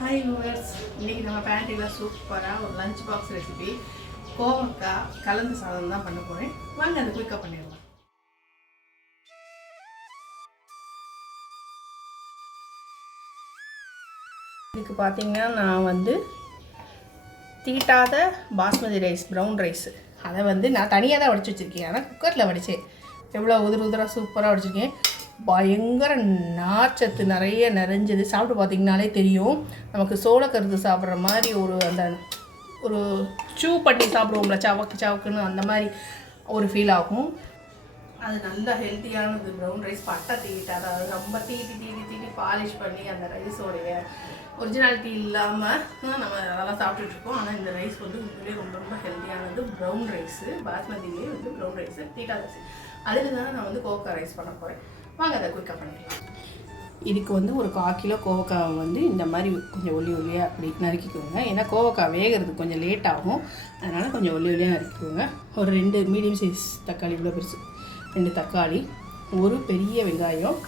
Hi viewers, இன்றைக்கி நம்ம பேண்டியில் சூப்பராக ஒரு லஞ்ச் பாக்ஸ் ரெசிபி கோவக்காய் கலந்து சாதம் தான் பண்ண போகிறேன். வாங்க அதை குயிக்காக பண்ணிடலாம். இதுக்கு பார்த்தீங்கன்னா நான் தீட்டாத பாஸ்மதி ரைஸ், ப்ரௌன் ரைஸு, அதை நான் தனியாக தான் வடித்து வச்சுருக்கேன். ஆனால் குக்கரில் வடித்தேன். எவ்வளோ உதிராக சூப்பராக வடிச்சிருக்கேன். பயங்கர நார்ச்சத்து நிறைய நிறைஞ்சது. சாப்பிட்டு பார்த்திங்கனாலே தெரியும். நமக்கு சோளக்கருது சாப்பிட்ற மாதிரி ஒரு சூ பண்ணி சாப்பிடுவோம்ல, சவக்குன்னு அந்த மாதிரி ஒரு ஃபீல் ஆகும். அது நல்லா ஹெல்த்தியானது. ப்ரௌன் ரைஸ் பட்டை தீட்டாத, அது ரொம்ப தீட்டி பாலிஷ் பண்ணி அந்த ரைஸோடைய ஒரிஜினாலிட்டி இல்லாமல் நம்ம அதெல்லாம் சாப்பிட்டுட்ருக்கோம். ஆனால் இந்த ரைஸ் உண்மையிலே ரொம்ப ரொம்ப ஹெல்த்தியானது. ப்ரௌன் ரைஸு, பாஸ்மதியிலே ப்ரௌன் ரைஸு, தீட்டாத ரைஸ். அதில் தான் நான் கோவக்காய் ரைஸ் பண்ண போகிறேன். வாங்க அதை குயிக்காக பண்ணிடலாம். இதுக்கு ஒரு 1/4 கிலோ கோவக்காவை இந்த மாதிரி கொஞ்சம் ஒல்லியாக அப்படி நறுக்கிக்கோங்க. ஏன்னா கோவக்காய் வேகிறதுக்கு கொஞ்சம் லேட் ஆகும். அதனால் கொஞ்சம் ஒல்லியாக நறுக்கிக்கோங்க. ஒரு 2 மீடியம் சைஸ் தக்காளி, இவ்வளோ பெருசு 2 தக்காளி, ஒரு பெரிய வெங்காயம்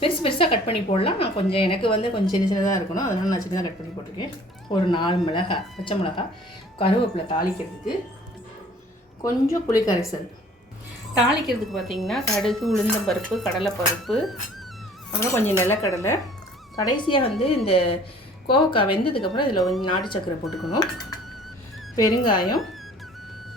பெருசாக கட் பண்ணி போடலாம். நான் எனக்கு கொஞ்சம் சின்னதாக இருக்கணும், அதனால் நான் சின்னதாக கட் பண்ணி போட்டிருக்கேன். ஒரு 4 மிளகாய், பச்சை மிளகாய், கருவேப்பிலை தாளிக்கிறதுக்கு, கொஞ்சம் புளிக்கரைசல். தாளிக்கிறதுக்கு பார்த்திங்கன்னா கடுகு, உளுந்தம்பருப்பு, கடலைப்பருப்பு, அப்புறம் கொஞ்சம் நிலக்கடலை. கடைசியாக இந்த கோவக்காய் வெந்ததுக்கப்புறம் இதில் கொஞ்சம் நாட்டு சக்கரை போட்டுக்கணும். பெருங்காயம்,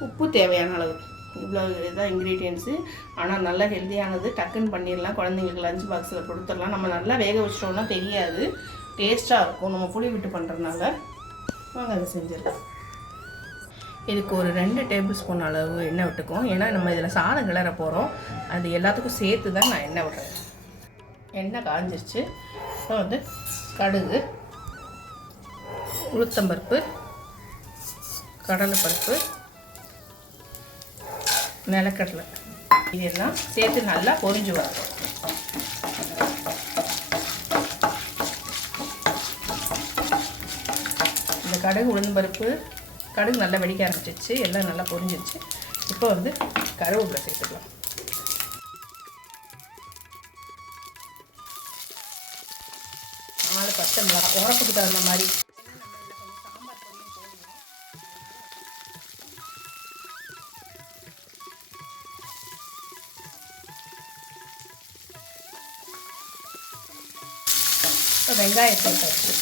உப்பு தேவையான அளவு. இவ்வளோ இதுதான் இன்க்ரீடியன்ட்ஸு. ஆனால் நல்லா ஹெல்த்தியானது. டக்குன்னு பண்ணிடலாம். குழந்தைங்களுக்கு லஞ்ச் பாக்ஸில் கொடுத்துடலாம். நம்ம நல்லா வேக வச்சிட்டோம்னா தெரியாது, டேஸ்ட்டாக இருக்கும். நம்ம புளி விட்டு பண்ணுறதுனால வாங்க அதை செஞ்சிடலாம். இதுக்கு ஒரு 2 டேபிள் ஸ்பூன் அளவு எண்ணெய் விட்டுக்கும். ஏன்னா நம்ம இதில் சாதம் கிளற போகிறோம். அது எல்லாத்துக்கும் சேர்த்து தான் நான் எண்ணெய் விடுறேன். எண்ணெய் காஞ்சிருச்சு. இப்போ கடுகு, உளுத்தம்பருப்பு, கடலைப்பருப்பு, நிலக்கடலை இதெல்லாம் சேர்த்து நல்லா பொரிஞ்சு வரும். இந்த கடுகு, உளுந்தம்பருப்பு, கடுகு நல்லா வெடிக்க ஆரம்பிச்சிச்சு. எல்லாம் நல்லா பொரிஞ்சிருச்சு. இப்போ கருவேப்பிலை சேர்த்துக்கலாம். நாலு பச்சை மிளகாய், உரப்புக்கு தகுந்த மாதிரி. வெங்காயத்தை சேர்த்து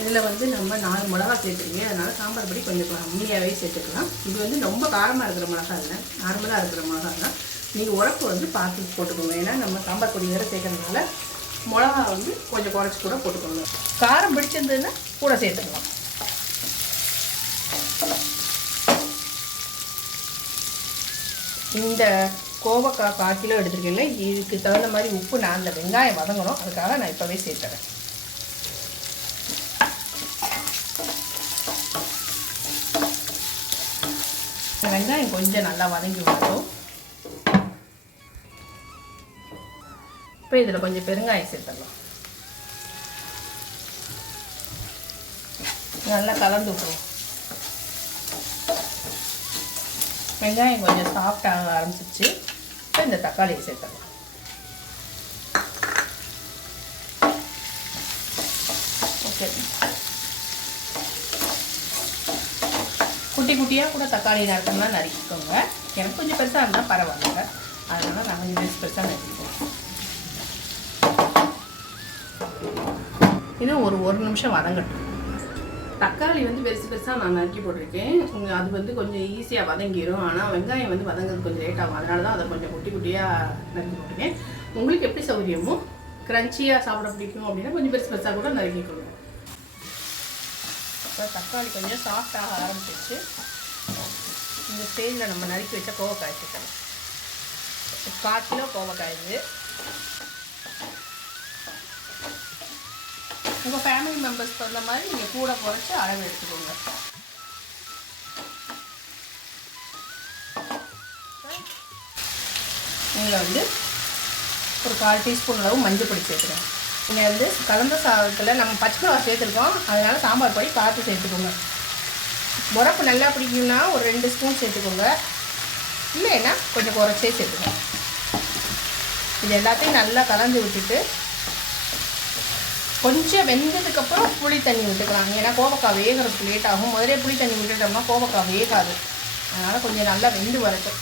இதில் நம்ம 4 மிளகா சேர்த்துருக்கீங்க. அதனால் சாம்பார் பொடி கொஞ்சம் கம்மியாகவே சேர்த்துக்கலாம். இது ரொம்ப காரமாக இருக்கிற மிளகா இல்லை, நார்மலாக இருக்கிற மிளகா தான். நீங்கள் உரப்பு பார்த்து போட்டுக்கோங்க. ஏன்னா நம்ம சாம்பார் பொடி வேறு சேர்க்கறதுனால மிளகா கொஞ்சம் குறைச்சி கூட போட்டுக்கோங்க. காரம் பிடிச்சிருந்ததுன்னா கூட சேர்த்துக்கலாம். இந்த கோவக்காய் 1/4 கிலோ எடுத்துருக்கீங்களே, இதுக்கு தகுந்த மாதிரி உப்பு நான் அந்த வெங்காயம் வதங்கணும், அதுக்காக நான் இப்போவே சேர்த்துறேன். வெங்காயம் கொஞ்சம் நல்லா வதங்கி விட்டோம். இப்போ இதில் கொஞ்சம் பெருங்காயம் சேர்த்துடலாம். நல்லா கலந்து விட்டுருவோம். வெங்காயம் கொஞ்சம் சாஃப்டாக ஆரம்பிச்சிச்சு. இப்போ இந்த தக்காளியை சேர்த்துடலாம். ஓகே, குட்டி குட்டியாக கூட தக்காளி நறுக்கணும்னா நறுக்கிக்கோங்க. எனக்கு கொஞ்சம் பெருசாக இருந்தால் பரவாயில்ல, அதனால் நான் கொஞ்சம் பெருசாக நறுக்கிக்கோங்க. இன்னும் ஒரு நிமிஷம் வதங்கட்டும். தக்காளி பெருசாக நான் நறுக்கி போட்டிருக்கேன். அது கொஞ்சம் ஈஸியாக வதங்கிடும். ஆனால் வெங்காயம் வதங்கிறது கொஞ்சம் லேட் ஆகும். அதனால தான் அதை கொஞ்சம் குட்டி குட்டியாக நறுக்கி போட்டிருக்கேன். உங்களுக்கு எப்படி சௌகரியமோ, க்ரன்ச்சியாக சாப்பிட பிடிக்கும் அப்படின்னா கொஞ்சம் பெருசாக கூட நறுக்கிக்கணும். இப்போ தக்காளி கொஞ்சம் சாஃப்டாக ஆரம்பிச்சிச்சு. இந்த ஸ்டேஜில் நம்ம நறுக்கி வச்ச கோவக்காய் சேர்க்கணும். 1/4 கிலோ கோவக்காய். இது உங்கள் ஃபேமிலி மெம்பர்ஸ் தகுந்த மாதிரி நீங்கள் கூட குறைச்சி அளவு எடுத்துக்கோங்க. நீங்கள் ஒரு 1/4 டீஸ்பூன் அளவு மஞ்சள் பொடி சேர்த்துக்கோங்க. நீங்கள் கலந்த சாதத்தில் நம்ம பச்சை மிளகா சேர்த்துருக்கோம், அதனால் சாம்பார் பொடி பார்த்து சேர்த்துக்கோங்க. உரப்பு நல்லா பிடிக்கும்னா ஒரு 2 ஸ்பூன் சேர்த்துக்கோங்க, இல்லைன்னா கொஞ்சம் குறைச்சே சேர்த்துக்கோங்க. இது எல்லாத்தையும் நல்லா கலந்து விட்டுட்டு கொஞ்சம் வெந்ததுக்கப்புறம் புளி தண்ணி விட்டுக்கலாம். ஏன்னா கோவக்காய் வேகிறதுக்கு லேட் ஆகும். முதலே புளி தண்ணி விட்டுட்டோம்னா கோவக்காய் வேகாது. அதனால் கொஞ்சம் நல்லா வெந்து வரட்டும்.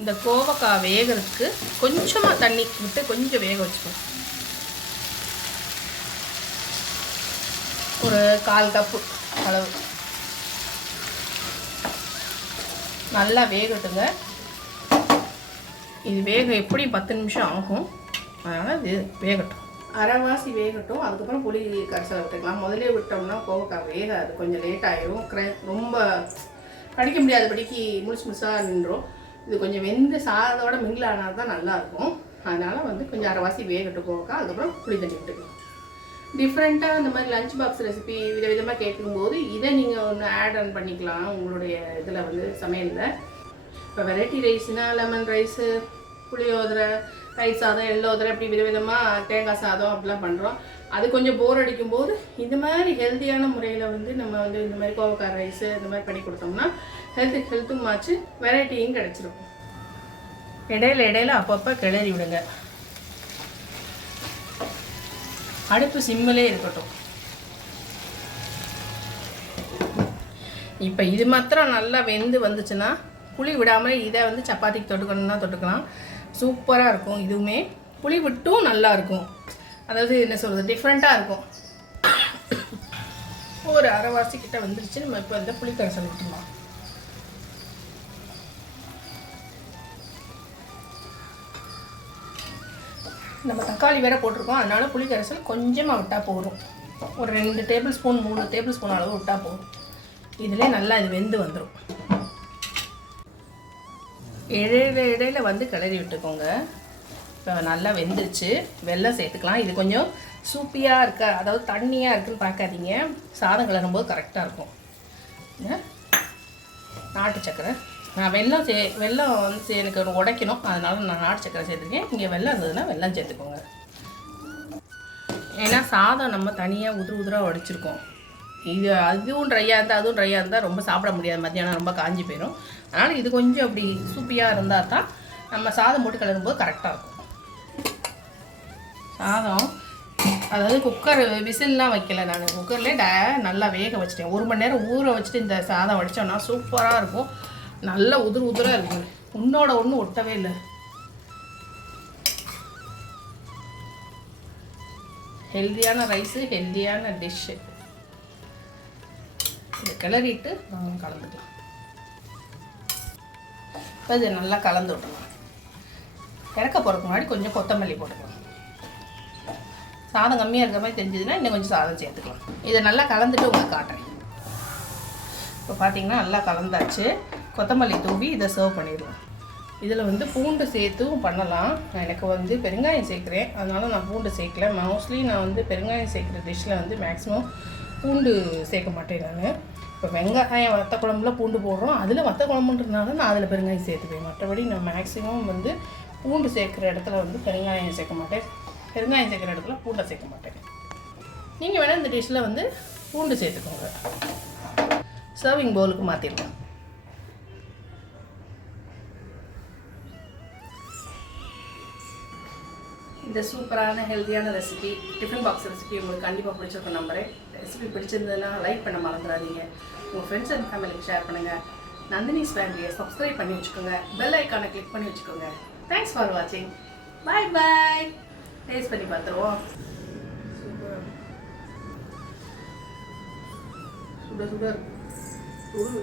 இந்த கோவக்காய் வேகிறதுக்கு கொஞ்சமாக தண்ணி விட்டு கொஞ்சம் வேக வச்சுக்கணும். ஒரு 1/4 கப்பு அளவு நல்லா வேகட்டுங்க. இது வேக எப்படி 10 நிமிஷம் ஆகும். அதனால் இது வேகட்டும், அரைவாசி வேகட்டும். அதுக்கப்புறம் புளி கரைசலை விட்டுக்கலாம். முதலே விட்டோம்னா கோவக்காய் வேகாது, கொஞ்சம் லேட் ஆகிடும். ரொம்ப கடிக்க முடியாதபடிக்கு முழுசாக நின்றோம். இது கொஞ்சம் வெந்து சாதத்தோட மிங்கில் ஆனால் தான் நல்லாயிருக்கும். அதனால் வந்து கொஞ்சம் அரைவாசி வேகட்டும் கோவக்காய். அதுக்கப்புறம் புளி தண்ணி விட்டுக்கலாம். டிஃப்ரெண்ட்டாக இந்த மாதிரி லஞ்ச் பாக்ஸ் ரெசிபி விதவிதமாக கேட்கும்போது இதை நீங்கள் ஒன்று ஆட் ஆன் பண்ணிக்கலாம் உங்களுடைய இதில் வந்து சமையலில். இப்போ வெரைட்டி ரைஸ்னால் லெமன் ரைஸு, புளியோதரை, தயிர் சாதம், எல்லோதரை, அப்படி விதவிதமாக தேங்காய் சாதம் அப்படிலாம் பண்ணுறோம். அது கொஞ்சம் போர் அடிக்கும்போது இந்த மாதிரி ஹெல்த்தியான முறையில் வந்து நம்ம வந்து இந்த மாதிரி கோவக்காய் ரைஸு இந்த மாதிரி பண்ணி கொடுத்தோம்னா ஹெல்த்தும் ஆச்சு, வெரைட்டியும் கிடச்சிரும். இடையில அப்பப்போ கிளறி விடுங்க. அடுப்பு சிம்மிலே இருக்கட்டும். இப்போ இது மாத்திரம் நல்லா வெந்து வந்துச்சுன்னா புளி விடாமல் இதை வந்து சப்பாத்திக்கு தொட்டுக்கணும்னா தொட்டுக்கலாம். சூப்பராக இருக்கும். இதுவுமே புளி விட்டும் நல்லாயிருக்கும். அதாவது என்ன சொல்கிறது, டிஃப்ரெண்ட்டாக இருக்கும். ஒரு அரைவாசி கிட்ட வந்துருச்சு. நம்ம இப்போ வந்து புளி கரைசல் விட்டுக்கலாம். நம்ம தக்காளி வேறு போட்டிருக்கோம். அதனால் புளி கரைசல் கொஞ்சமாக விட்டால் போதும். ஒரு 2 டேபிள் ஸ்பூன் 3 டேபிள் ஸ்பூன் அளவு விட்டால் போதும். இதிலே நல்லா இது வெந்து வந்துடும். இடையில வந்து கிளறி விட்டுக்கோங்க. இப்போ நல்லா வெந்துருச்சு. வெல்லம் சேர்த்துக்கலாம். இது கொஞ்சம் சூப்பியாக இருக்கா, அதாவது தண்ணியாக இருக்குதுன்னு பார்க்காதீங்க. சாதம் கிளறும்போது கரெக்டாக இருக்கும். நாட்டு சக்கரை நான் வெல்லம் வந்து எனக்கு உடைக்கணும். அதனால் நான் நாட்டு சக்கரை சேர்த்துருக்கேன். இங்கே வெல்லம் இருந்ததுன்னா வெல்லம் சேர்த்துக்கோங்க. ஏன்னா சாதம் நம்ம தனியாக உதிராக உடைச்சிருக்கோம். இது அதுவும் ட்ரையாக இருந்தால் அதுவும் ட்ரையாக இருந்தால் ரொம்ப சாப்பிட முடியாது. மத்தியானம் ரொம்ப காஞ்சி போயிடும். அதனால் இது கொஞ்சம் அப்படி சூப்பியாக இருந்தால் தான் நம்ம சாதம் போட்டு கிளறும்போது கரெக்டாக இருக்கும். சாதம் அதாவது குக்கர் விசில்லாம் வைக்கல, நான் குக்கர்லேயே நல்லா வேக வச்சிட்டேன். 1 மணி நேரம் ஊற வச்சுட்டு இந்த சாதம் வடித்தோன்னா சூப்பராக இருக்கும். நல்லா உதிராக இருக்கும். உன்னோட ஒன்று ஒட்டவே இல்லை. ஹெல்த்தியான ரைஸு, ஹெல்த்தியான டிஷ்ஷு. இதை கிளறிட்டு நம்ம கலந்துக்கலாம். இப்போ இது நல்லா கலந்து விட்டுக்கலாம். இறக்க போகிறதுக்கு முன்னாடி கொஞ்சம் கொத்தமல்லி போட்டுக்கலாம். சாதம் கம்மியாக இருக்கிற மாதிரி தெரிஞ்சதுன்னா இன்னும் கொஞ்சம் சாதம் சேர்த்துக்கலாம். இதை நல்லா கலந்துட்டு உங்களுக்கு காட்டுறேன். இப்போ பார்த்தீங்கன்னா நல்லா கலந்தாச்சு. கொத்தமல்லி தூவி இதை சர்வ் பண்ணிடுவோம். இதில் வந்து பூண்டு சேர்த்தும் பண்ணலாம். நான் எனக்கு வந்து பெருங்காயம் சேர்க்குறேன், அதனால் நான் பூண்டு சேர்க்கல. மோஸ்ட்லி நான் வந்து பெருங்காயம் சேர்க்குற டிஷ்ஷில் வந்து மேக்ஸிமம் பூண்டு சேர்க்க மாட்டேன் நான். இப்போ வெங்காயம் வத்த குழம்புல பூண்டு போடுறோம், அதில் வத்த குழம்புன்றதுனால நான் அதில் பெருங்காயம் சேர்த்துப்பேன். மற்றபடி நான் மேக்ஸிமம் வந்து பூண்டு சேர்க்குற இடத்துல வந்து பெருங்காயம் சேர்க்க மாட்டேன். பெருங்காயம் சேர்க்குற இடத்துல பூண்டை சேர்க்க மாட்டேன். நீங்கள் வேணால் இந்த டிஷ்ஷில் வந்து பூண்டு சேர்த்துக்கோங்க. சர்விங் பவுலுக்கு மாற்றிடலாம். இந்த சூப்பரான ஹெல்த்தியான ரெசிபி, டிஃபன் பாக்ஸ் ரெசிபி உங்களுக்கு கண்டிப்பாக பிடிச்சிருக்கும் நம்புறேன். ரெசிபி பிடிச்சிருந்ததுன்னா லைக் பண்ண மறந்துடாதீங்க. உங்கள் ஃப்ரெண்ட்ஸ் அண்ட் ஃபேமிலிக்கு ஷேர் பண்ணுங்கள். நந்தினிஸ் ஃபேமிலியை சப்ஸ்கிரைப் பண்ணி வச்சுக்கோங்க. பெல் ஐக்கானை கிளிக் பண்ணி வச்சுக்கோங்க. தேங்க்ஸ் ஃபார் வாட்சிங். பாய் பாய். டேஸ்ட் பண்ணி பார்த்துருவோம். சுட சுட சுடு.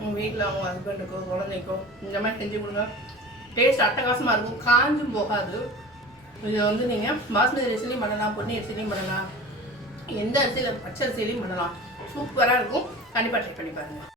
உங்கள் வீட்டில் அவங்க ஹஸ்பண்டுக்கோ குழந்தைக்கோ இந்த மாதிரி செஞ்சு கொடுங்க. டேஸ்ட் அட்டகாசமாக இருக்கும், காஞ்சும் போகாது. இதை வந்து நீங்கள் பாஸ்மதி அரிசிலையும் பண்ணலாம், பொன்னி அரிசிலையும் பண்ணலாம், எந்த அரிசியில் பச்சை அரிசிலையும் பண்ணலாம். சூப்பராக இருக்கும். கண்டிப்பாக ட்ரை பண்ணி பாருங்கள்.